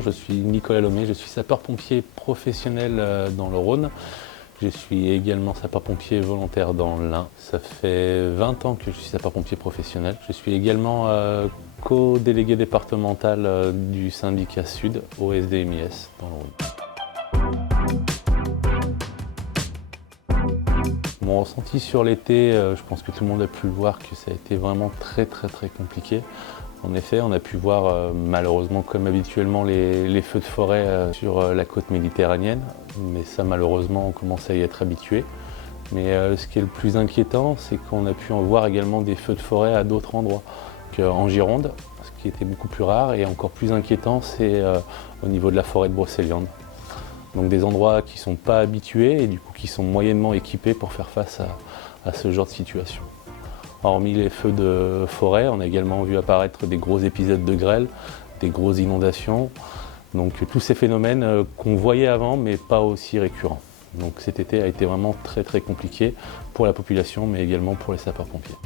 bonjour, je suis Nicolas Lomé, je suis sapeur-pompier professionnel dans le Rhône. Je suis également sapeur-pompier volontaire dans l'Ain. Ça fait 20 ans que je suis sapeur-pompier professionnel. Je suis également co-délégué départemental du syndicat Sud au SDMIS dans le Rhône. Mon ressenti sur l'été, je pense que tout le monde a pu le voir que ça a été vraiment très compliqué. En effet, on a pu voir malheureusement comme habituellement les feux de forêt sur la côte méditerranéenne, mais ça malheureusement on commence à y être habitué. Mais ce qui est le plus inquiétant, c'est qu'on a pu en voir également des feux de forêt à d'autres endroits qu'en Gironde, ce qui était beaucoup plus rare, et encore plus inquiétant, c'est au niveau de la forêt de Brocéliande. Donc des endroits qui ne sont pas habitués et du coup qui sont moyennement équipés pour faire face à ce genre de situation. Hormis les feux de forêt, on a également vu apparaître des gros épisodes de grêle, des grosses inondations. Donc tous ces phénomènes qu'on voyait avant mais pas aussi récurrents. Donc cet été a été vraiment très compliqué pour la population mais également pour les sapeurs-pompiers.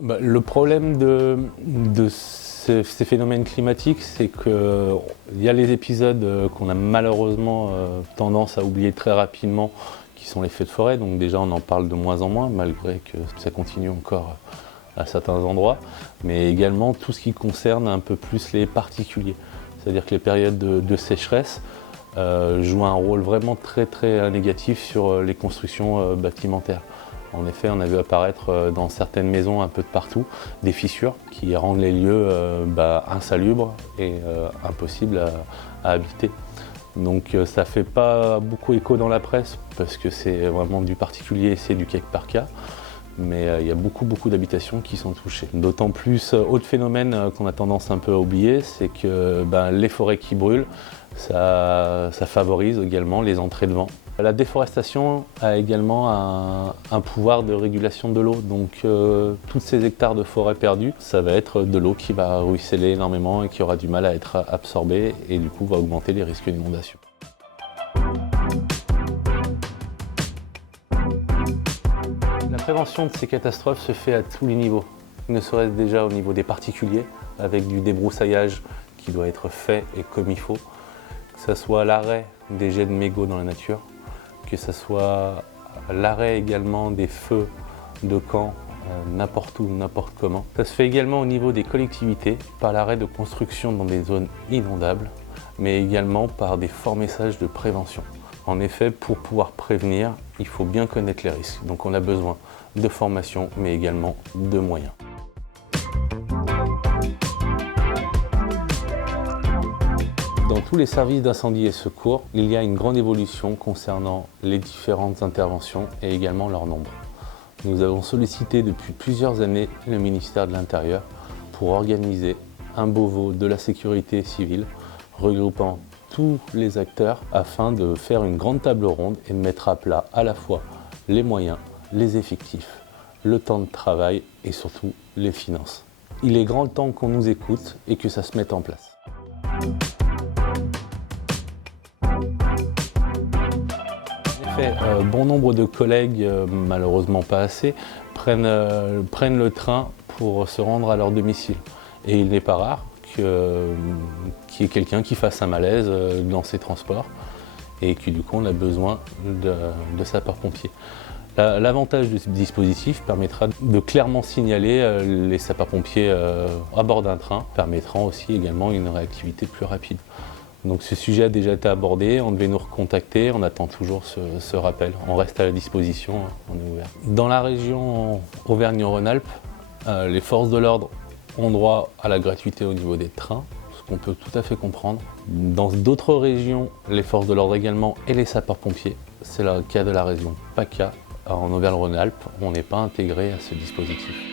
Le problème de ces phénomènes climatiques, c'est qu'il y a les épisodes qu'on a malheureusement tendance à oublier très rapidement, qui sont les feux de forêt. Donc déjà on en parle de moins en moins, malgré que ça continue encore à certains endroits, mais également tout ce qui concerne un peu plus les particuliers. C'est-à-dire que les périodes de sécheresse jouent un rôle vraiment très négatif sur les constructions bâtimentaires. En effet, on a vu apparaître dans certaines maisons un peu de partout des fissures qui rendent les lieux insalubres et impossibles à habiter. Donc ça ne fait pas beaucoup écho dans la presse parce que c'est vraiment du particulier, c'est du cas par cas. Mais il y a beaucoup d'habitations qui sont touchées. D'autant plus, autre phénomène qu'on a tendance un peu à oublier, c'est que les forêts qui brûlent, ça favorise également les entrées de vent. La déforestation a également un pouvoir de régulation de l'eau, donc tous ces hectares de forêt perdus, ça va être de l'eau qui va ruisseler énormément et qui aura du mal à être absorbée et du coup va augmenter les risques d'inondation. La prévention de ces catastrophes se fait à tous les niveaux, ne serait-ce déjà au niveau des particuliers, avec du débroussaillage qui doit être fait et comme il faut, que ce soit l'arrêt des jets de mégots dans la nature, que ce soit l'arrêt également des feux de camp n'importe où, n'importe comment. Ça se fait également au niveau des collectivités, par l'arrêt de construction dans des zones inondables, mais également par des forts messages de prévention. En effet, pour pouvoir prévenir, il faut bien connaître les risques. Donc on a besoin de formation, mais également de moyens. Dans tous les services d'incendie et secours, il y a une grande évolution concernant les différentes interventions et également leur nombre. Nous avons sollicité depuis plusieurs années le ministère de l'Intérieur pour organiser un Beauvau de la sécurité civile regroupant tous les acteurs afin de faire une grande table ronde et de mettre à plat à la fois les moyens, les effectifs, le temps de travail et surtout les finances. Il est grand temps qu'on nous écoute et que ça se mette en place. En effet, bon nombre de collègues, malheureusement pas assez, prennent le train pour se rendre à leur domicile. Et il n'est pas rare qu'il y ait quelqu'un qui fasse un malaise dans ces transports et que du coup on a besoin de sapeurs-pompiers. L'avantage de ce dispositif permettra de clairement signaler les sapeurs-pompiers à bord d'un train, permettant aussi également une réactivité plus rapide. Donc ce sujet a déjà été abordé, on devait nous recontacter, on attend toujours ce rappel. On reste à la disposition, on est ouvert. Dans la région Auvergne-Rhône-Alpes, les forces de l'ordre ont droit à la gratuité au niveau des trains, ce qu'on peut tout à fait comprendre. Dans d'autres régions, les forces de l'ordre également et les sapeurs-pompiers. C'est le cas de la région PACA. En Auvergne-Rhône-Alpes, on n'est pas intégré à ce dispositif.